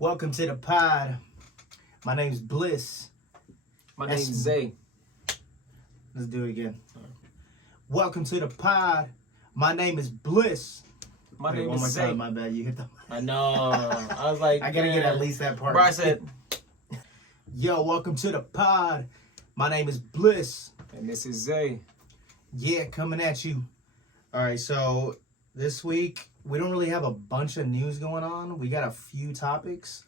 Welcome to the pod. My name's Bliss. My name's Zay. Let's do it again. Welcome to the pod. My name is Bliss. My name one is more Zay. time, my bad. You hit the. I know. I was like, I gotta get at least that part. Bro, I said, Yo, welcome to the pod. My name is Bliss. and this is Zay. Yeah, coming at you. All right, so this week we don't really have a bunch of news going on. We got a few topics,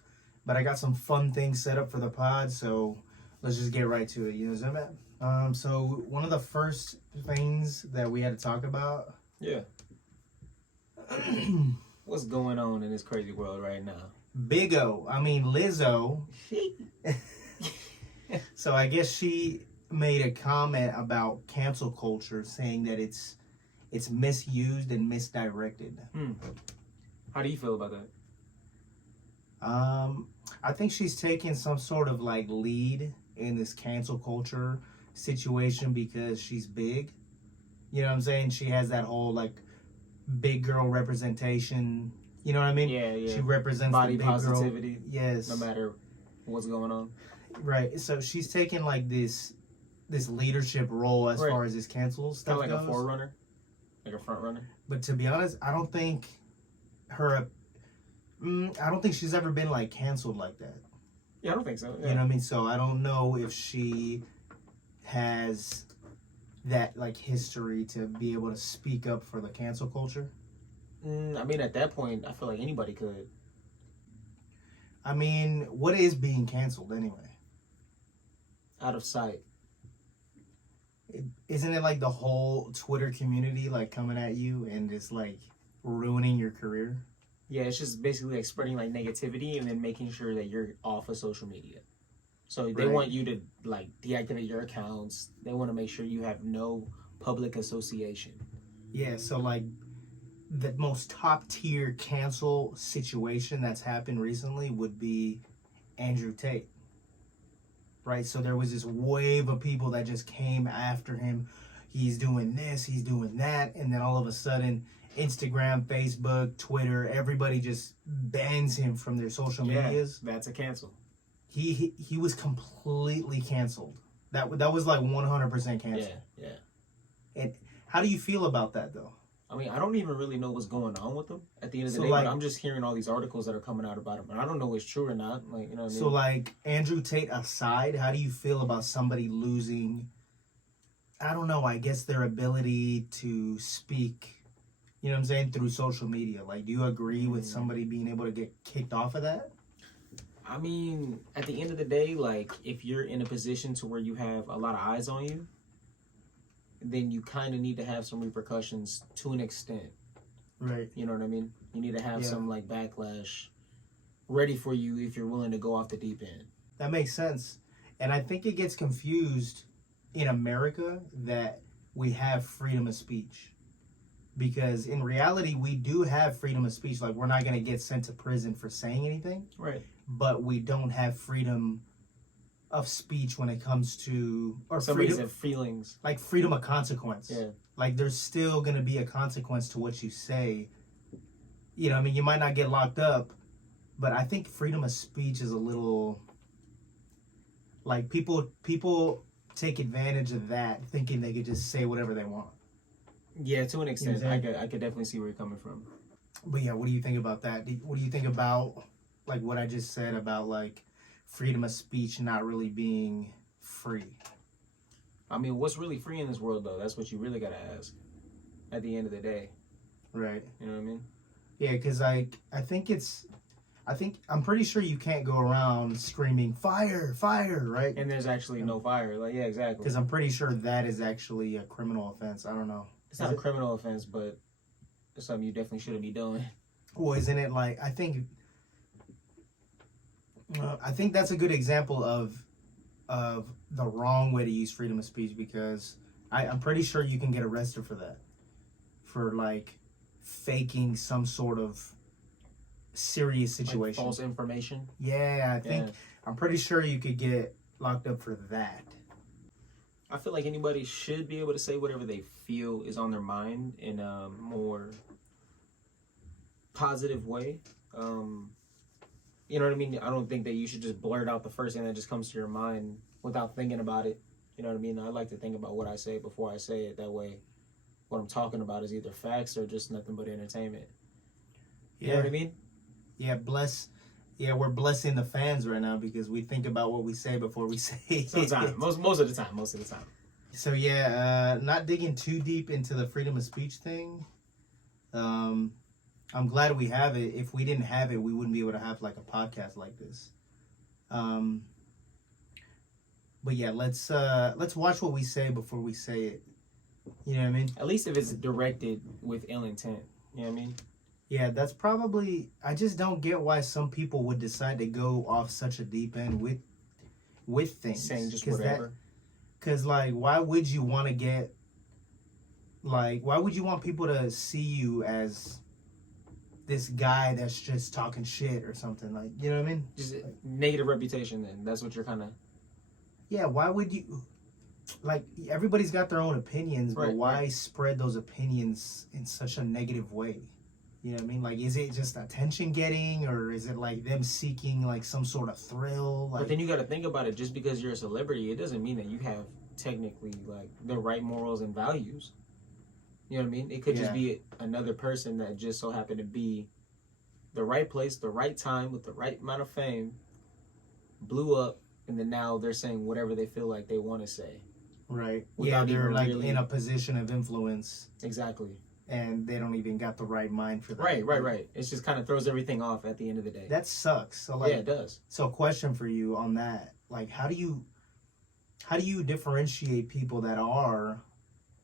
but I got some fun things set up for the pod, so let's just get right to it. You know what I'm saying? So one of the first things that we had to talk about. Yeah. What's going on in this crazy world right now? Big O. I mean Lizzo. So I guess she made a comment about cancel culture, saying that it's misused and misdirected. How do you feel about that? I think she's taking some sort of like lead in this cancel culture situation because she's big. You know what I'm saying? She has that whole like big girl representation. You know what I mean? Yeah. She represents body the big positivity. girl. Yes. No matter what's going on. Right. So she's taking like this leadership role as far as this cancel stuff Kind of like goes. a forerunner, like a front runner. But to be honest, I don't think she's ever been like canceled like that. Yeah, I don't think so. Yeah. You know what I mean? So I don't know if she has that like history to be able to speak up for the cancel culture. I mean, at that point, I feel like anybody could. I mean, what is being canceled anyway? Out of sight. Isn't it like the whole Twitter community like coming at you and just like ruining your career? Yeah, it's just basically like spreading like negativity and then making sure that you're off of social media. So they want you to like deactivate your accounts. They want to make sure you have no public association. Yeah, so like the most top tier cancel situation that's happened recently would be Andrew Tate. Right? So there was this wave of people that just came after him. He's doing this, he's doing that, and then all of a sudden Instagram, Facebook, Twitter, everybody just bans him from their social medias. That's a cancel. He was completely canceled. That was like 100% canceled. Yeah. And how do you feel about that though? I mean, I don't even really know what's going on with them at the end of the day, like, but I'm just hearing all these articles that are coming out about him, and I don't know if it's true or not. Like, you know what I mean? So like Andrew Tate aside, how do you feel about somebody losing, I don't know, I guess their ability to speak, you know what I'm saying, through social media? Like, do you agree with somebody being able to get kicked off of that? I mean, at the end of the day, like, if you're in a position to where you have a lot of eyes on you, then you kind of need to have some repercussions to an extent. Right. You know what I mean? You need to have some, like, backlash ready for you if you're willing to go off the deep end. That makes sense. And I think it gets confused in America that we have freedom of speech. Because in reality, we do have freedom of speech. Like, we're not going to get sent to prison for saying anything. Right. But we don't have freedom of speech when it comes to... or Somebody's freedom, feelings. like freedom of consequence. Yeah. Like, there's still going to be a consequence to what you say. You know, I mean, you might not get locked up, but I think freedom of speech is a little... like, people take advantage of that, thinking they could just say whatever they want. Yeah, to an extent. I could definitely see where you're coming from. But yeah, what do you think about that? What do you think about, like, what I just said about, like, freedom of speech not really being free? I mean, what's really free in this world, though? That's what you really got to ask at the end of the day. Right. You know what I mean? Yeah, because I'm pretty sure you can't go around screaming, fire, fire, right? And there's actually no fire. Like, yeah, exactly. Because I'm pretty sure that is actually a criminal offense. I don't know. It's not a criminal offense, but it's something you definitely shouldn't be doing. Well, isn't it like, I think that's a good example of the wrong way to use freedom of speech, because I'm pretty sure you can get arrested for that. For like faking some sort of serious situation. Like false information? Yeah, I'm pretty sure you could get locked up for that. I feel like anybody should be able to say whatever they feel is on their mind in a more positive way. You know what I mean? I don't think that you should just blurt out the first thing that just comes to your mind without thinking about it. You know what I mean? I like to think about what I say before I say it. That way, what I'm talking about is either facts or just nothing but entertainment. You know what I mean? Yeah, we're blessing the fans right now because we think about what we say before we say it. Sometimes, most of the time. So not digging too deep into the freedom of speech thing. I'm glad we have it. If we didn't have it, we wouldn't be able to have like a podcast like this. But yeah, let's watch what we say before we say it. You know what I mean? At least if it's directed with ill intent. You know what I mean? Yeah, that's probably. I just don't get why some people would decide to go off such a deep end with things. Saying just whatever. Because like, why would you want to get? Like, why would you want people to see you as this guy that's just talking shit or something? Like, you know what I mean? Just negative reputation. Then that's what you're kind of. Yeah, why would you? Like, everybody's got their own opinions, but why spread those opinions in such a negative way? You know what I mean? Like, is it just attention getting, or is it like them seeking like some sort of thrill? Like, but then you got to think about it. Just because you're a celebrity, it doesn't mean that you have technically like the right morals and values. You know what I mean? It could just be another person that just so happened to be the right place, the right time, with the right amount of fame, blew up, and then now they're saying whatever they feel like they want to say. Right. Yeah, they're like in a position of influence. Exactly. And they don't even got the right mind for that. Right. It just kind of throws everything off at the end of the day. That sucks. So like, yeah, it does. So question for you on that. Like, how do you differentiate people that are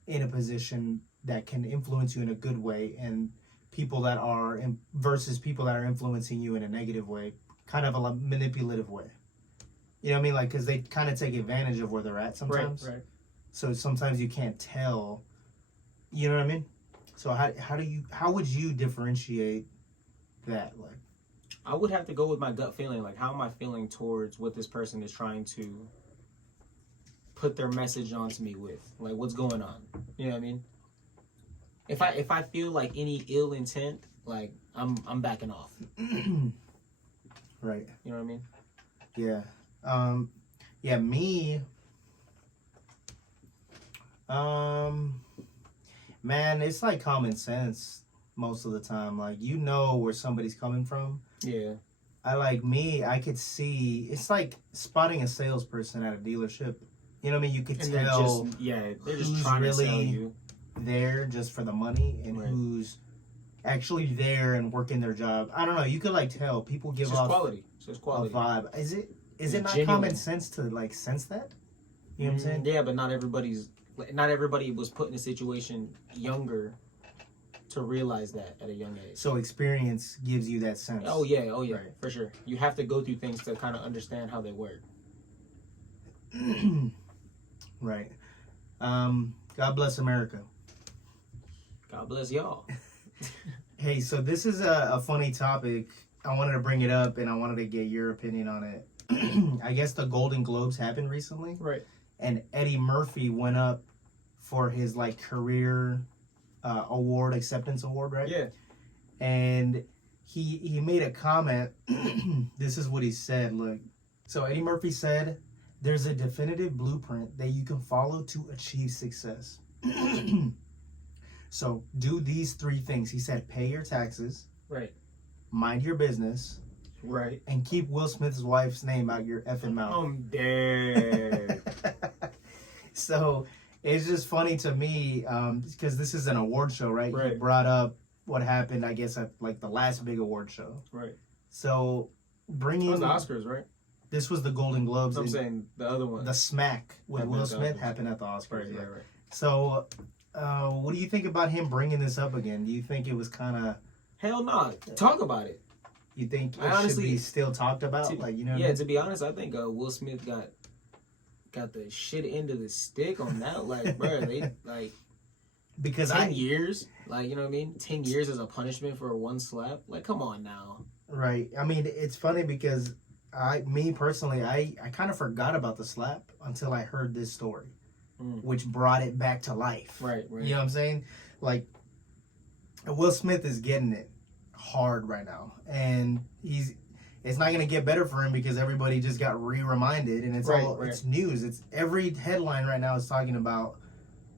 in a position that can influence you in a good way and people that are versus people that are influencing you in a negative way, kind of a manipulative way? You know what I mean? Like, because they kind of take advantage of where they're at sometimes. Right. So sometimes you can't tell. You know what I mean? So how would you differentiate that? Like, I would have to go with my gut feeling. Like, how am I feeling towards what this person is trying to put their message onto me with? Like, what's going on? You know what I mean? If I feel like any ill intent, like I'm backing off. Right. You know what I mean? Yeah. Me. Man, it's like common sense most of the time. Like, you know where somebody's coming from. Yeah. I could see. It's like spotting a salesperson at a dealership. You know what I mean? You could tell. They're just trying to sell you. There just for the money and who's actually there and working their job. I don't know. You could like tell people give off quality. So it's quality. A vibe. Is it not genuine. Common sense to like sense that? You know what I'm saying? Yeah, but not everybody was put in a situation younger to realize that at a young age. So experience gives you that sense. Oh yeah, right. For sure. You have to go through things to kind of understand how they work. Right. God bless America. God bless y'all. Hey, so this is a funny topic. I wanted to bring it up and I wanted to get your opinion on it. I guess the Golden Globes happened recently. Right. And Eddie Murphy went up for his like career acceptance award, right? Yeah. And he made a comment. This is what he said. Look. So Eddie Murphy said, "There's a definitive blueprint that you can follow to achieve success. So do these 3 things." He said, pay your taxes. Right. Mind your business. Right. And keep Will Smith's wife's name out your effing mouth. I'm dead. So it's just funny to me because this is an award show, right? Right. He brought up what happened, I guess, at like the last big award show. Right. So bringing... That was the Oscars, right? This was the Golden Globes. I'm saying the other one. The smack with Will Smith happened at the Oscars. Right. So what do you think about him bringing this up again? Do you think it was kind of... Hell no. Talk about it. You think it should be still talked about? To be honest, I think Will Smith got the shit end of the stick on that. Like, bro, they like because 10 years, like, you know what I mean? 10 years as a punishment for one slap. Like, come on now. Right. I mean, it's funny because I kind of forgot about the slap until I heard this story, which brought it back to life. Right. You know what I'm saying? Like, Will Smith is getting it hard right now, and it's not gonna get better for him because everybody just got reminded, and it's it's news. It's every headline right now is talking about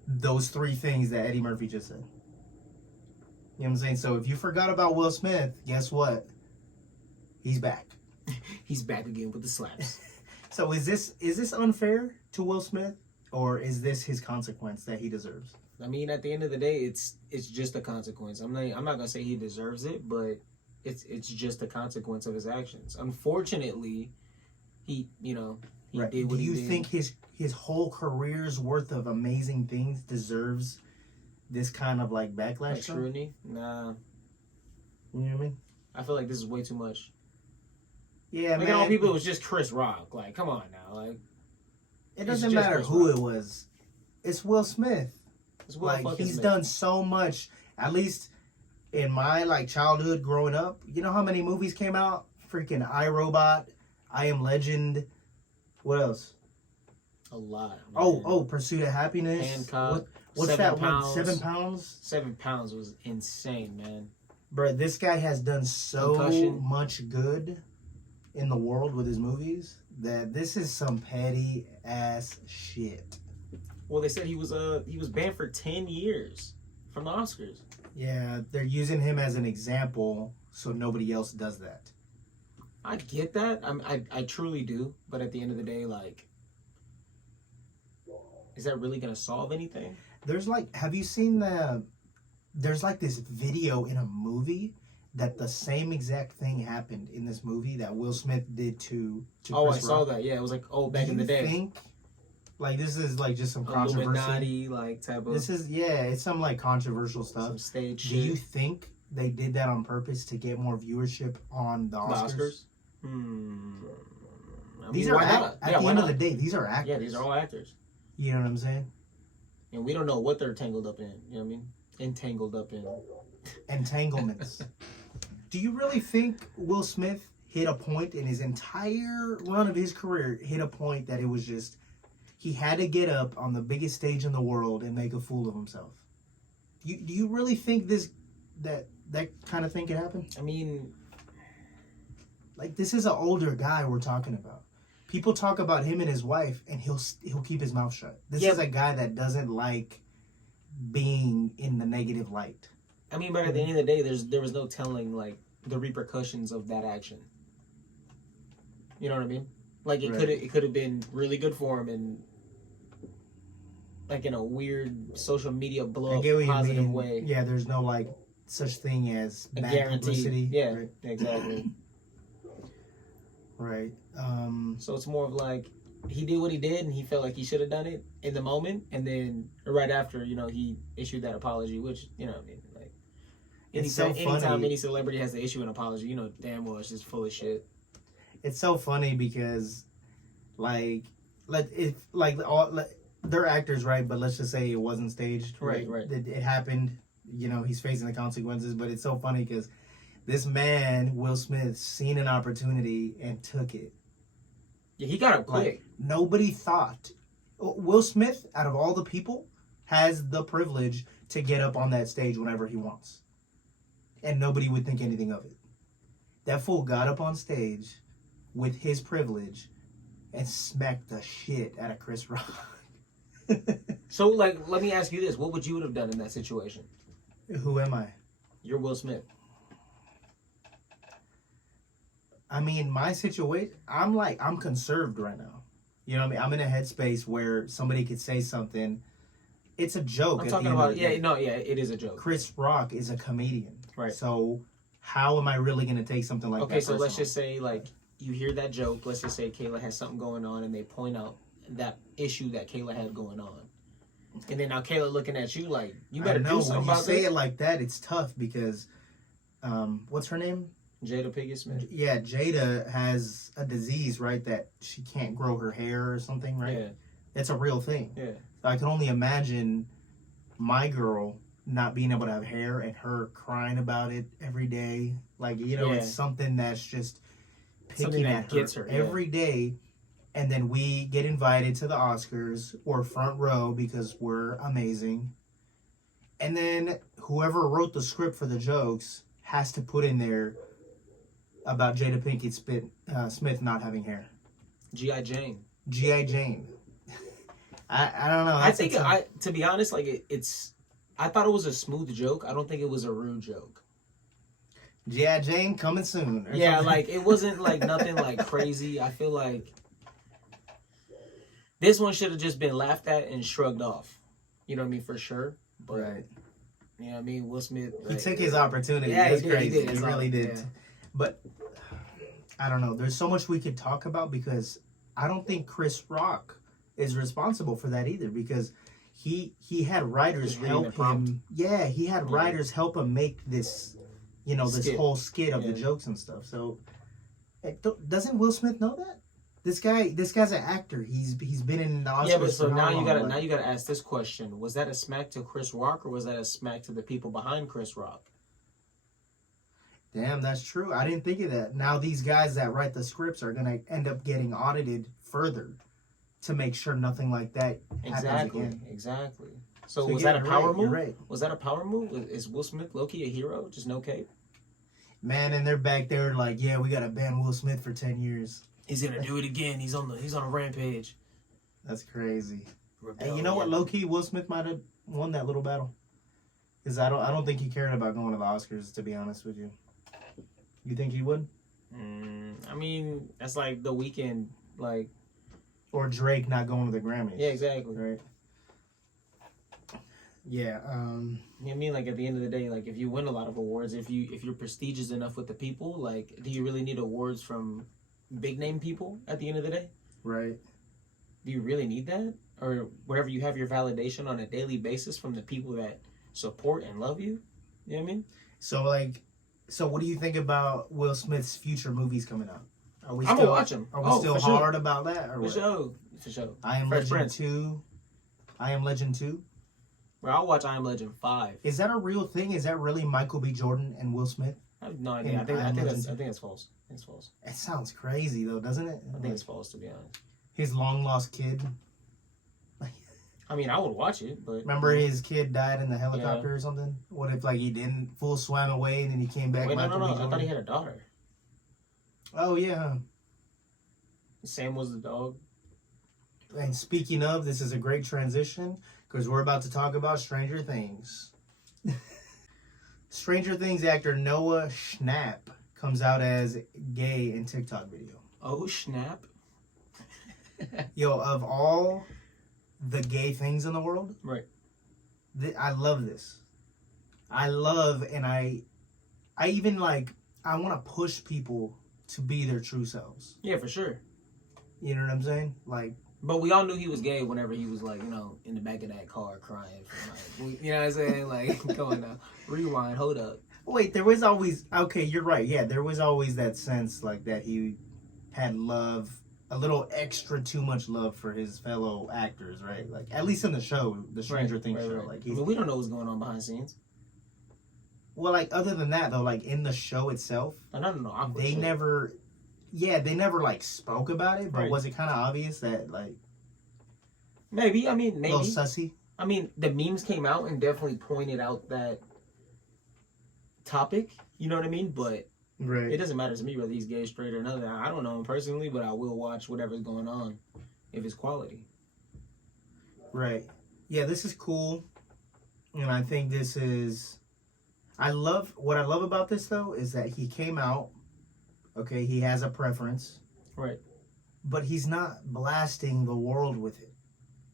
those three things that Eddie Murphy just said. You know what I'm saying? So if you forgot about Will Smith, guess what? He's back. He's back again with the slaps. So is this unfair to Will Smith, or is this his consequence that he deserves? I mean, at the end of the day, it's just a consequence. I'm not gonna say he deserves it, but it's just a consequence of his actions. Unfortunately, he did what he did. Do you think his whole career's worth of amazing things deserves this kind of like backlash? Like scrutiny? Nah. You know what I mean? I feel like this is way too much. Yeah, man. All people, it was just Chris Rock. Like, come on now. Like, it doesn't matter who it was. It's Will Smith. It's Will like he's done so much. At least in my like childhood growing up, you know how many movies came out? Freaking iRobot, I Am Legend. What else? A lot. Man. Oh, Pursuit of Happiness. Hancock. What's that one? 7 Pounds. 7 Pounds was insane, man. Bro, this guy has done so much good in the world with his movies that this is some petty ass shit. Well, they said he was banned for 10 years from the Oscars. Yeah, they're using him as an example so nobody else does that. I get that. I truly do. But at the end of the day, like, is that really going to solve anything? There's like, have you seen there's like this video in a movie that the same exact thing happened in this movie that Will Smith did to Chris Rock. I saw that. Yeah, it was like, back in the day. Do you think, like, this is like just some controversy? Illuminati, like, type of... This is, it's some like controversial stuff. Some stage shit. Do you think they did that on purpose to get more viewership on the Oscars? These are at the end of the day, these are actors. Yeah, these are all actors. You know what I'm saying? And we don't know what they're tangled up in. You know what I mean? Entangled up in. Entanglements. Do you really think Will Smith hit a point in his entire run of his career, hit a point that it was just, he had to get up on the biggest stage in the world and make a fool of himself? Do you really think that kind of thing can happen? I mean, like, this is an older guy we're talking about. People talk about him and his wife, and he'll keep his mouth shut. This is a guy that doesn't like being in the negative light. I mean, but at the end of the day, there was no telling, like, the repercussions of that action. You know what I mean? Like, it could have been really good for him, and like in a weird social media blow up positive way. Yeah, there's no like such thing as bad publicity. Yeah, exactly. Right. So it's more of like he did what he did, and he felt like he should have done it in the moment, and then right after, he issued that apology, which I mean, like, anytime any celebrity has to issue an apology, damn well it's just full of shit. It's so funny because, like, they're actors, right? But let's just say it wasn't staged, right? Right. It happened. He's facing the consequences, but it's so funny because this man, Will Smith, seen an opportunity and took it. Yeah, he got it quick. Like, nobody thought. Will Smith, out of all the people, has the privilege to get up on that stage whenever he wants. And nobody would think anything of it. That fool got up on stage with his privilege and smacked the shit out of Chris Rock. So, like, let me ask you this. What would you have done in that situation? Who am I? You're Will Smith. I mean, my situation, I'm conserved right now. You know what I mean? I'm in a headspace where somebody could say something. It's a joke. I'm talking about, it is a joke. Chris Rock is a comedian. Right. So, how am I really going to take something like that? Okay, so let's just say, like, you hear that joke. Let's just say Kayla has something going on, and they point out that issue that Kayla had going on. And then now Kayla looking at you like, you better do something about this. When you say it like that, it's tough because, what's her name? Jada Pinkett Smith. Yeah, Jada has a disease, right? That she can't grow her hair or something, right? Yeah. It's a real thing. Yeah. So I can only imagine my girl not being able to have hair and her crying about it every day. Like, it's something that's just picking at her every day. And then we get invited to the Oscars or front row because we're amazing. And then whoever wrote the script for the jokes has to put in there, about Jada Pinkett Smith not having hair? G.I. Jane. G.I. Jane. I don't know. I think to be honest, like it's. I thought it was a smooth joke. I don't think it was a rude joke. G.I. Jane coming soon. Yeah, something. like it wasn't like nothing like crazy. I feel like this one should have just been laughed at and shrugged off. You know what I mean, for sure. But right. you know what I mean, Will Smith. He like, took his opportunity. Yeah, That's he did, crazy. he did. He really did. Yeah. But I don't know. There's so much we could talk about because I don't think Chris Rock is responsible for that either because he had writers help him. Yeah, he had writers help him make this, this whole skit of the jokes and stuff. So doesn't Will Smith know that? This guy's an actor. He's been in the Oscars. Yeah, but so now you gotta ask this question: was that a smack to Chris Rock or was that a smack to the people behind Chris Rock? Damn, that's true. I didn't think of that. Now these guys that write the scripts are gonna end up getting audited further to make sure nothing like that happens again. Exactly. So was that a power move? Right. Was that a power move? Is Will Smith low-key a hero? Just no cape? Man, and they're back there like, yeah, we gotta ban Will Smith for 10 years. He's gonna do it again. He's on a rampage. That's crazy. Rebellion. And you know what? Low key, Will Smith might have won that little battle. Because I don't think he cared about going to the Oscars. To be honest with you, you think he would? I mean, that's like The Weeknd, like, or Drake not going to the Grammys. Yeah, exactly. Right. Yeah. You know what I mean? Like at the end of the day, like if you win a lot of awards, if you're prestigious enough with the people, like, do you really need awards from big name people at the end of the day? Right. Do you really need that? Or wherever you have your validation on a daily basis from the people that support and love you? You know what I mean? So what do you think about Will Smith's future movies coming out? I'm gonna watch them. Are we still hard about that? Or for sure. For sure. I Am Legend 2. I Am Legend 2. Bro, I'll watch I Am Legend 5. Is that a real thing? Is that really Michael B. Jordan and Will Smith? I have no idea. I think it's false. It's false. It sounds crazy though, doesn't it? I think it's false, to be honest. His long lost kid. I mean, I would watch it, but remember his kid died in the helicopter or something. What if he didn't full swam away and then he came back? Wait, no. I thought he had a daughter. Oh yeah. Sam was the dog. And speaking of, this is a great transition because we're about to talk about Stranger Things. Stranger Things actor Noah Schnapp comes out as gay in TikTok video. Oh, snap. Yo, of all the gay things in the world, right? I love this. I love, and I even like, I want to push people to be their true selves. Yeah, for sure. You know what I'm saying? Like, but we all knew he was gay whenever he was like, in the back of that car crying. You know what I'm saying? Like, going on. Rewind, hold up. Wait, there was always, okay, you're right. Yeah, there was always that sense like that he had love, a little extra too much love for his fellow actors, right? Like, at least in the show, the Stranger Things show. Like, we don't know what's going on behind the scenes. Well, like, other than that, though, like, in the show itself, they never like, spoke about it, but was it kind of obvious that, like... Maybe. A little sussy? I mean, the memes came out and definitely pointed out that topic, you know what I mean? But it doesn't matter to me whether he's gay, straight, or nothing. I don't know him personally, but I will watch whatever's going on if it's quality. Right. Yeah, this is cool. And I think this is... what I love about this, though, is that he came out, okay, he has a preference. Right. But he's not blasting the world with it.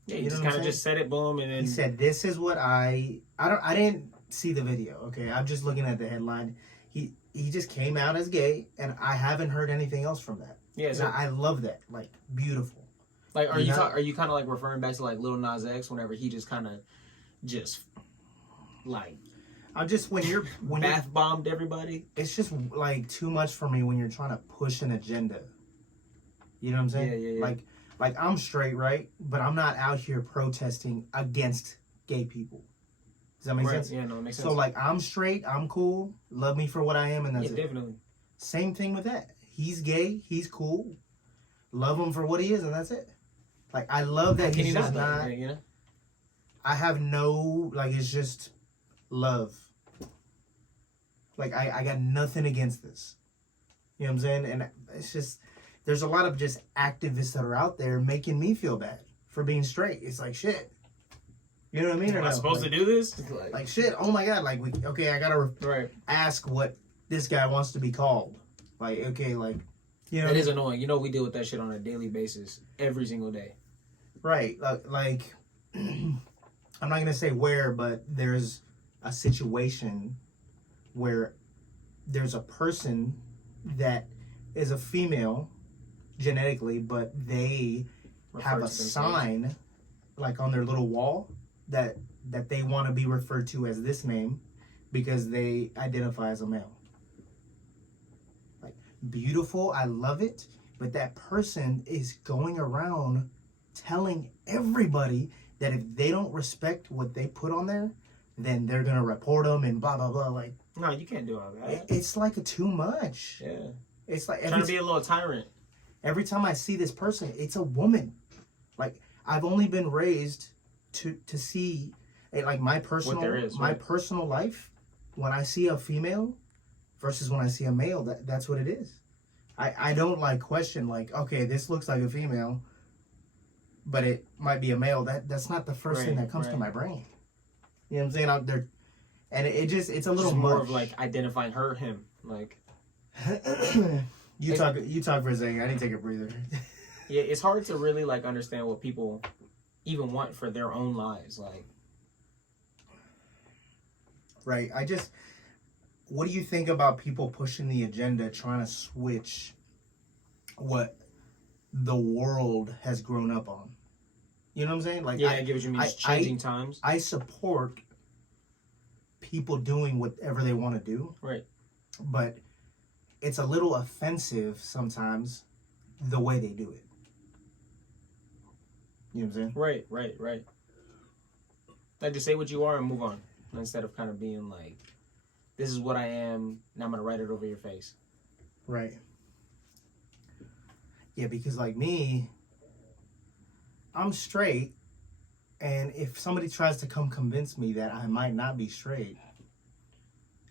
Yeah, he just kind of just said it, boom, and then... He said, this is what I didn't see the video, okay? I'm just looking at the headline. He just came out as gay, and I haven't heard anything else from that. Yeah, so I love that. Like, beautiful. Like, are you kind of, like, referring back to, like, Lil Nas X whenever he just kind of like... I'm just, when bath bombed everybody. It's just, like, too much for me when you're trying to push an agenda. You know what I'm saying? Yeah. Like, I'm straight, right? But I'm not out here protesting against gay people. Does that make sense? Yeah, no, it makes sense. So, like, I'm straight, I'm cool, love me for what I am, and that's it. Definitely. Same thing with that. He's gay, he's cool, love him for what he is, and that's it. Like, I love that he's just not... You know? I have no, like, it's just love. Like, I got nothing against this. You know what I'm saying? And it's just, there's a lot of just activists that are out there making me feel bad for being straight. It's like, shit. You know what I mean? Am I supposed to do this? Like, shit, oh my God. Like, I gotta ask what this guy wants to be called. Like, okay, like, you know. That is annoying. You know, we deal with that shit on a daily basis, every single day. Right. Like I'm not going to say where, but there's a situation where there's a person that is a female genetically, but they have a sign like on their little wall that they want to be referred to as this name because they identify as a male. Like, beautiful, I love it, but that person is going around telling everybody that if they don't respect what they put on there, then they're gonna report them and blah blah blah. Like, no, you can't do all that. It's like too much. Yeah, it's like trying to be a little tyrant. Every time I see this person, it's a woman. Like, I've only been raised to see, like, my personal life. When I see a female versus when I see a male, that's what it is. I don't like question like, okay, this looks like a female, but it might be a male. That's not the first thing that comes to my brain. You know what I'm saying? Out there, and it's a little more of like identifying her, him, like. You talk for a second. I need to take a breather. Yeah, it's hard to really like understand what people even want for their own lives, like. Right. What do you think about people pushing the agenda, trying to switch what the world has grown up on? You know what I'm saying? Like, yeah, I get what you mean. It's changing times. I support people doing whatever they want to do. Right. But it's a little offensive sometimes the way they do it. You know what I'm saying? Right. Like, just say what you are and move on. Instead of kind of being like, this is what I am, and I'm going to write it over your face. Right. Yeah, because like me, I'm straight, and if somebody tries to come convince me that I might not be straight,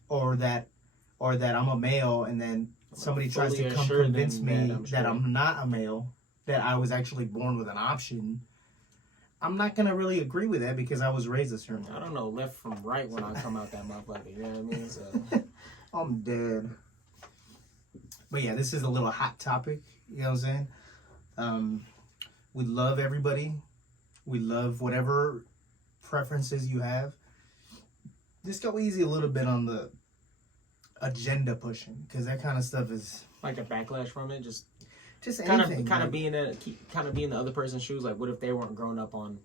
or that I'm a male, and then somebody tries to come convince me that I'm not a male, that I was actually born with an option, I'm not gonna really agree with that because I was raised a certain way. I don't know left from right when I come out that motherfucker. You know what I mean? So I'm dead. But yeah, this is a little hot topic. You know what I'm saying? We love everybody. We love whatever preferences you have. Just go easy a little bit on the agenda pushing, because that kind of stuff is like a backlash from it. Just anything. Kind of being in the other person's shoes. Like, what if they weren't growing up on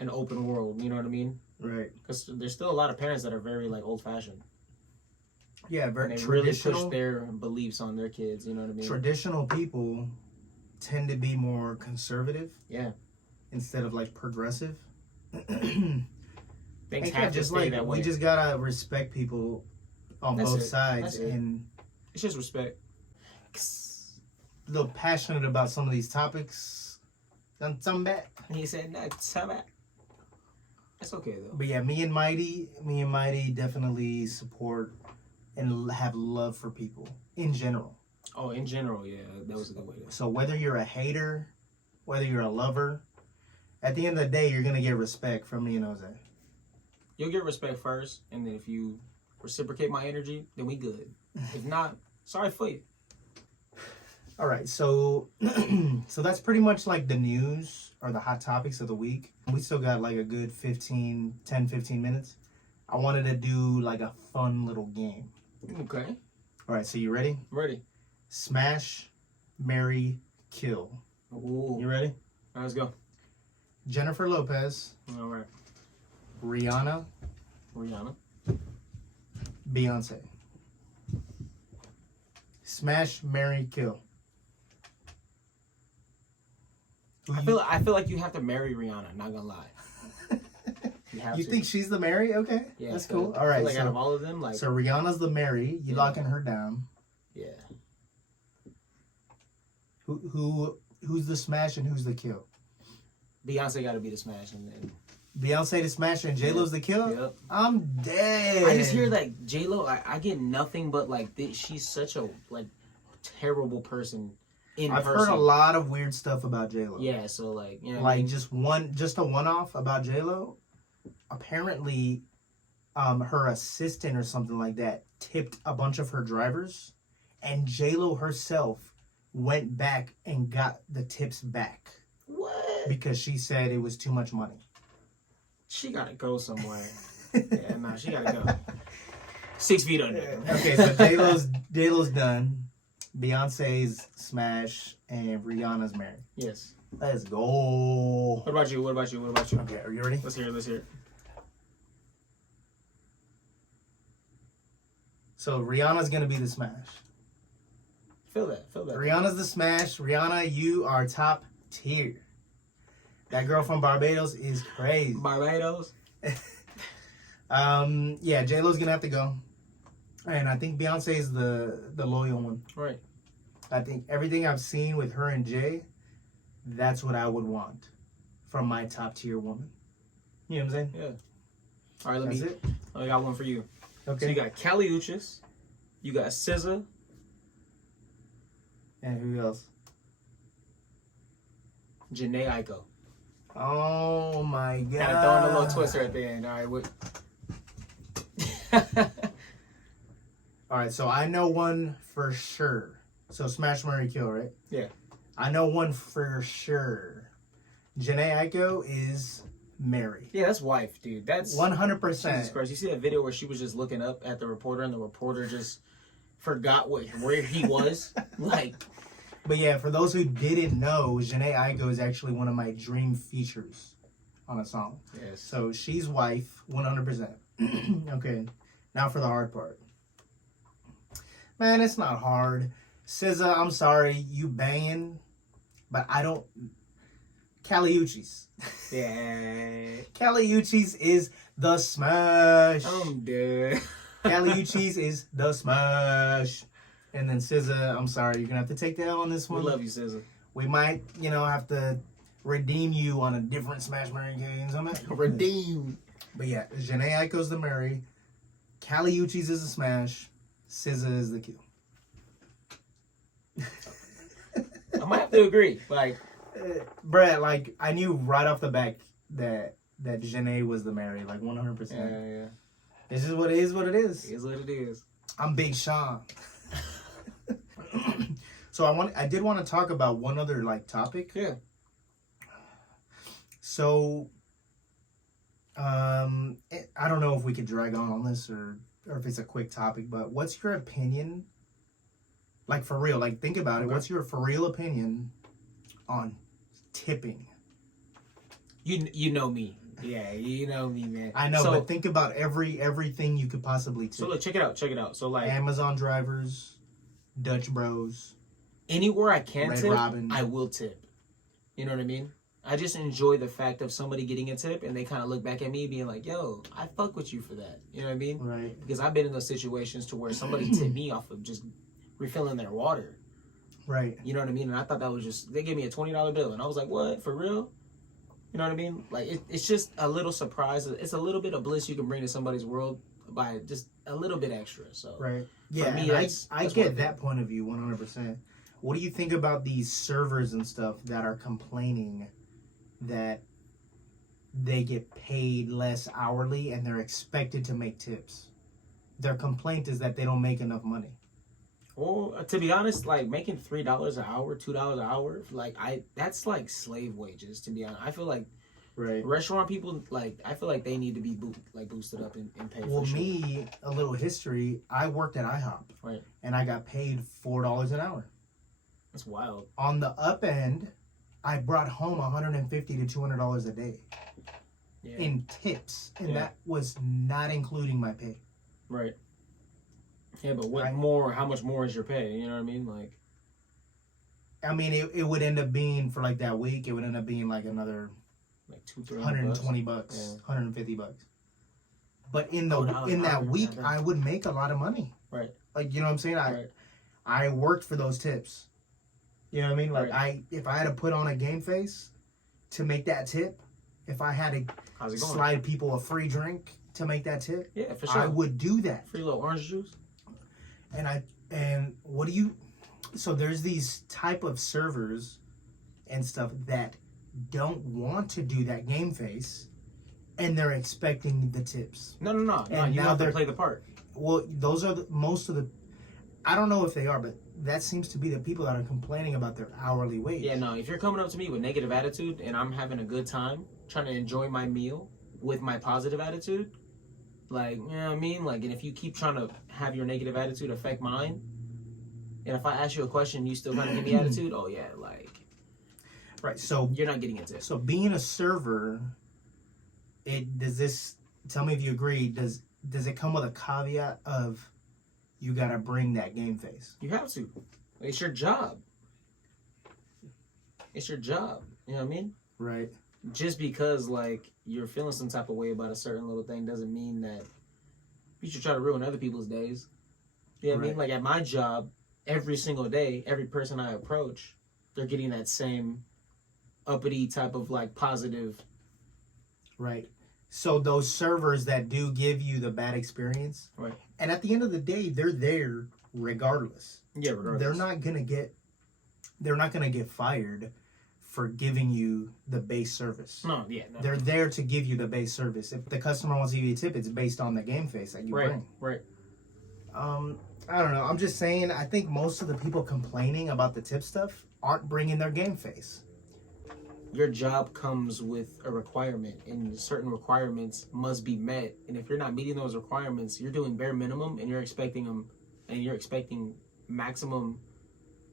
an open world? You know what I mean? Right. Because there's still a lot of parents that are very like old fashioned. Yeah, very and they really push their beliefs on their kids. You know what I mean? Traditional people tend to be more conservative. Yeah. Instead of like progressive. Things have to stay that way. We just gotta respect people on both sides, and it's just respect. A little passionate about some of these topics. Some bad. He said not some bad. That's okay though. But yeah, me and Mighty definitely support and have love for people in general. Oh, in general, yeah, that was a good way to. So whether you're a hater, whether you're a lover, at the end of the day, you're gonna get respect from me and Jose. You'll get respect first, and then if you reciprocate my energy, then we good. If not, sorry for you. All right, so that's pretty much like the news or the hot topics of the week. We still got like a good 10, 15 minutes. I wanted to do like a fun little game. Okay. All right, so you ready? I'm ready. Smash, marry, kill. Ooh. You ready? All right, let's go. Jennifer Lopez. All right. Rihanna. Beyonce. Smash, marry, kill. I feel like you have to marry Rihanna. Not gonna lie. You think she's the marry? Okay, yeah, that's cool. All right, like out of all of them, like so Rihanna's the marry. You locking her down? Yeah. Who's the smash and who's the kill? Beyonce got to be the smash, and then Beyonce the smasher and J-Lo's the killer? Yep. I'm dead. I just hear that J-Lo, I get nothing but like she's such a like terrible person in I've person. heard a lot of weird stuff about J-Lo. Yeah, so like, you know, like just a one-off about J-Lo. Apparently, her assistant or something like that tipped a bunch of her drivers, and J-Lo herself went back and got the tips back. What? Because she said it was too much money. She gotta go somewhere. Yeah, nah, she gotta go. 6 feet under. Okay, so J-Lo's done. Beyonce's smash and Rihanna's married. Yes. Let's go. What about you? Okay, are you ready? Let's hear it. So Rihanna's gonna be the smash. Feel that. Rihanna's the smash. Rihanna, you are top tier. That girl from Barbados is crazy. Barbados? Yeah, J-Lo's gonna have to go. And I think Beyonce is the loyal one. Right. I think everything I've seen with her and Jay, that's what I would want from my top tier woman. You know what I'm saying? Yeah. All right, it. I got one for you. Okay. So you got Kali Uchis, you got SZA, and who else? Janae Aiko. Oh my god. Kind of throwing a little twist right there. And all right, what? All right, so I know one for sure. So smash, marry, kill, right? Yeah. I know one for sure. Janae Aiko is married. Yeah, that's wife, dude. That's 100%. Jesus Christ. You see that video where she was just looking up at the reporter and the reporter just forgot where he was? Like. But yeah, for those who didn't know, Janae Aiko is actually one of my dream features on a song. Yes. So she's wife, 100%. Okay, now for the hard part. Man, it's not hard. SZA, I'm sorry, you banging, but I don't... Kali Uchis. Yeah. Kali Uchis is the smash. I'm dead. Kali Uchis is the smash. And then SZA, I'm sorry, you're going to have to take the L on this We one. love you, SZA. We might, have to redeem you on a different Smash Mary games. Redeem. But yeah, Janae Aiko's the Mary. Kali Uchis is the smash. SZA is the kill. I might have to agree. Like, Brad, like, I knew right off the back that Janae was the Mary, like 100%. yeah. This is what it is. It is what it is. I'm Big Sean. So I did want to talk about one other like topic. Yeah. So, I don't know if we could drag on this or if it's a quick topic, but what's your opinion? Like for real, like think about it. What's your for real opinion on tipping? You know me. Yeah, you know me, man. I know, but think about everything you could possibly tip. So look, check it out. So like Amazon drivers, Dutch Bros, anywhere I can Red tip, Robin. I will tip. You know what I mean? I just enjoy the fact of somebody getting a tip and they kind of look back at me being like, yo, I fuck with you for that. You know what I mean? Right. Because I've been in those situations to where somebody tipped me off of just refilling their water. Right. You know what I mean? And I thought that was just, they gave me a $20 bill. And I was like, what? For real? You know what I mean? Like, it's just a little surprise. It's a little bit of bliss you can bring to somebody's world by just a little bit extra. So, right. Yeah, me, I get that point of view 100%. What do you think about these servers and stuff that are complaining that they get paid less hourly and they're expected to make tips? Their complaint is that they don't make enough money. Well, to be honest, like making $3 an hour, $2 an hour, like that's like slave wages. To be honest, I feel like restaurant people, like I feel like they need to be boosted up and paid. Well, for sure. me, a little history. I worked at IHOP, Right, and I got paid $4 an hour. that's wild. On the up end, I brought home $150 to $200 a day in tips, and that was not including my pay. Right. Yeah, but what more? How much more is your pay? You know what I mean? Like, I mean, it would end up being for like that week. It would end up being like another like $200, $120, $150. But in that week, I would make a lot of money. Right. Like, you know what I'm saying? I worked for those tips. You know what I mean? Like if I had to put on a game face to make that tip, if I had to How's it going? slide people a free drink to make that tip, Yeah, for sure. I would do that. Free little orange juice. And what do you? So there's these type of servers and stuff that don't want to do that game face, and they're expecting the tips. No. And You now have to they're- play the part. Well, those are most of the. I don't know if they are, but that seems to be the people that are complaining about their hourly wage. Yeah, no. If you're coming up to me with negative attitude and I'm having a good time, trying to enjoy my meal with my positive attitude, like, you know what I mean? Like, and if you keep trying to have your negative attitude affect mine, and if I ask you a question, you still kind of give me attitude, oh yeah, like, Right. So you're not getting into it. So being a server, tell me if you agree, does it come with a caveat of you gotta bring that game face? You have to. It's your job. It's your job. You know what I mean? Right. Just because, like, you're feeling some type of way about a certain little thing doesn't mean that you should try to ruin other people's days. You know what I mean? Right. Like, at my job, every single day, every person I approach, they're getting that same uppity type of, like, positive. Right. So those servers that do give you the bad experience, Right. and at the end of the day, they're there regardless. Yeah, regardless. They're not gonna get fired for giving you the base service. No, yeah. No. They're there to give you the base service. If the customer wants to give you a tip, it's based on the game face that you bring. Right. I don't know. I'm just saying, I think most of the people complaining about the tip stuff aren't bringing their game face. Your job comes with a requirement, and certain requirements must be met. And if you're not meeting those requirements, you're doing bare minimum, and you're expecting them, and you're expecting maximum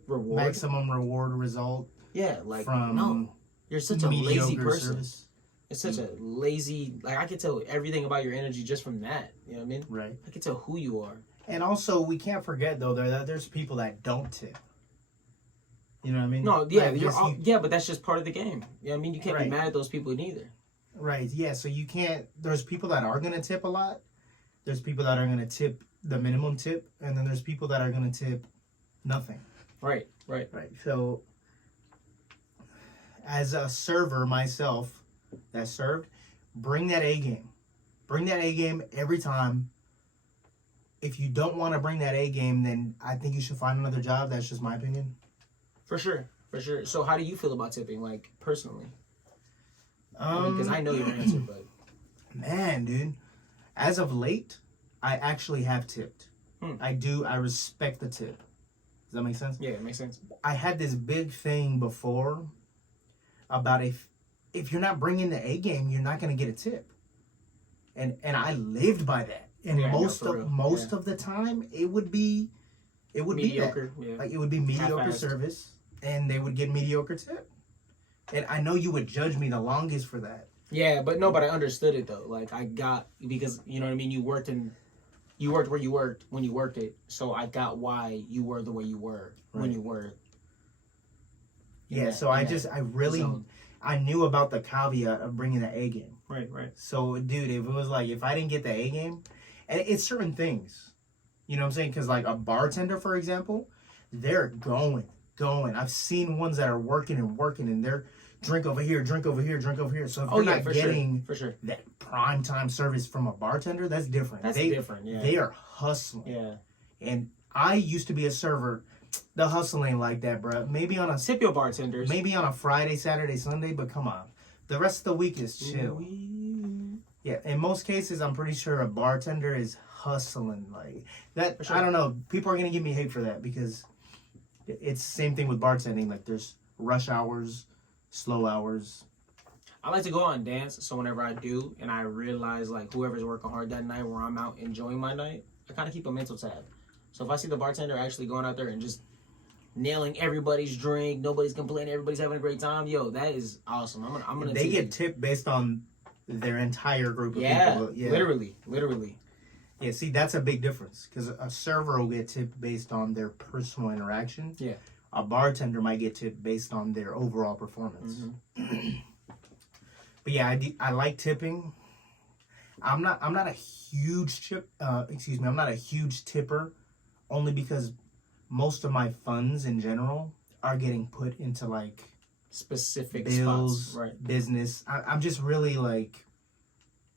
reward. Maximum reward result Yeah, like, from no, you're such a lazy mediocre person. service. It's such a lazy. Like, I can tell everything about your energy just from that. You know what I mean? Right. I can tell who you are. And also, we can't forget though that there's people that don't tip. You know what I mean? No, yeah, Like, yeah, but that's just part of the game. You know what I mean? You can't be Right. mad at those people neither. Right. Yeah. So you can't. There's people that are gonna tip a lot. There's people that are gonna tip the minimum tip, and then there's people that are gonna tip nothing. Right. Right. So, as a server myself that served, bring that A game. Bring that A game every time. If you don't want to bring that A game, then I think you should find another job. That's just my opinion. For sure. So how do you feel about tipping, like, personally? Because Because I know your answer, but man, dude, as of late, I actually have tipped. I do. I respect the tip. Does that make sense? yeah, it makes sense. I had this big thing before about if you're not bringing the A game, you're not gonna get a tip, and I lived by that. And Yeah, no, most for of real. of the time, it would be Mediocre. that. Yeah. Like it would be mediocre Half-assed. service, and they would get mediocre tip. And I know you would judge me the longest for that. Yeah, but I understood it though. Like, I got, because, you know what I mean, you worked where you worked when you worked it, so I got why you were the way you were when Right. you were. Yeah, that- so in I that really zone. I knew about the caveat of bringing the A game. Right. So, dude, if it was like if I didn't get the A game, and it's certain things, you know what I'm saying? Because like a bartender, for example, they're going. I've seen ones that are working, and they're drink over here. So if you're not getting for sure. that prime time service from a bartender, that's different. That's different. Yeah. They are hustling. Yeah. And I used to be a server. The hustle ain't like that, bro. Maybe on Tip your bartenders. a Friday, Saturday, Sunday, but come on. The rest of the week is chill. Yeah, in most cases, I'm pretty sure a bartender is hustling like that. For sure. I don't know. People are gonna give me hate for that because it's the same thing with bartending. Like there's rush hours, slow hours. I like to go out and dance, so whenever I do, and I realize, like, whoever's working hard that night where I'm out enjoying my night, I kind of keep a mental tab. So if I see the bartender actually going out there and just nailing everybody's drink, nobody's complaining, everybody's having a great time, yo, that is awesome. I'm gonna. They tip get you. tipped based on their entire group of Yeah, people. Yeah, literally. Yeah, see, that's a big difference because a server will get tipped based on their personal interaction. Yeah. A bartender might get tipped based on their overall performance. But yeah, I like tipping. I'm not a huge I'm not a huge tipper, only because most of my funds in general are getting put into like specific bills, spots, right? business. I'm just really like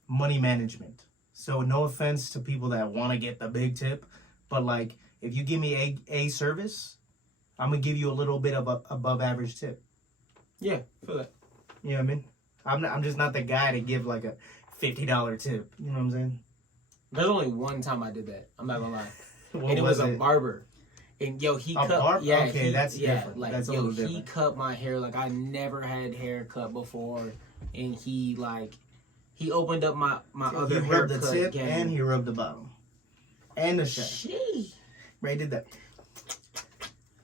money management. So no offense to people that want to get the big tip, but like if you give me a service, I'm gonna give you a little bit of a above average tip. Yeah, feel that. You know what I mean? I'm just not the guy to give like a $50 tip. You know what I'm saying? There's only one time I did that. I'm not gonna lie, What and it was a it? barber. And yo, he A cut. barber? Yeah, Okay, that's different. Like That's a yo, little he different. cut my hair like I never had hair cut before, and he opened up my other He rubbed the haircut tip game. and he rubbed the bottom. And the shaft. Sheesh. Ray did that.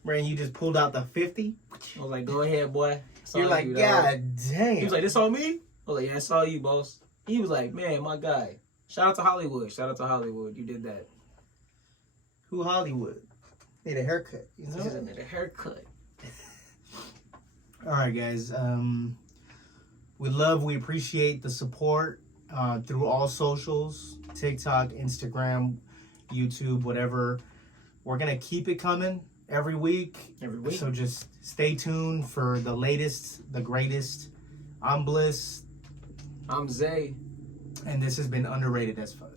Ray, you just pulled out the 50. I was like, go ahead, boy. It's You're all like, you, dog." God damn. He was like, this all me? I was like, yeah, it's all you, boss. He was like, man, my guy. Shout out to Hollywood. Shout out to Hollywood. You did that. Who Hollywood? Need a haircut. You He know? just made a haircut. All right, guys. We appreciate the support through all socials, TikTok, Instagram, YouTube, whatever. We're going to keep it coming every week. Every week. So just stay tuned for the latest, the greatest. I'm Bliss, I'm Zay. and this has been Underrated as Fuck.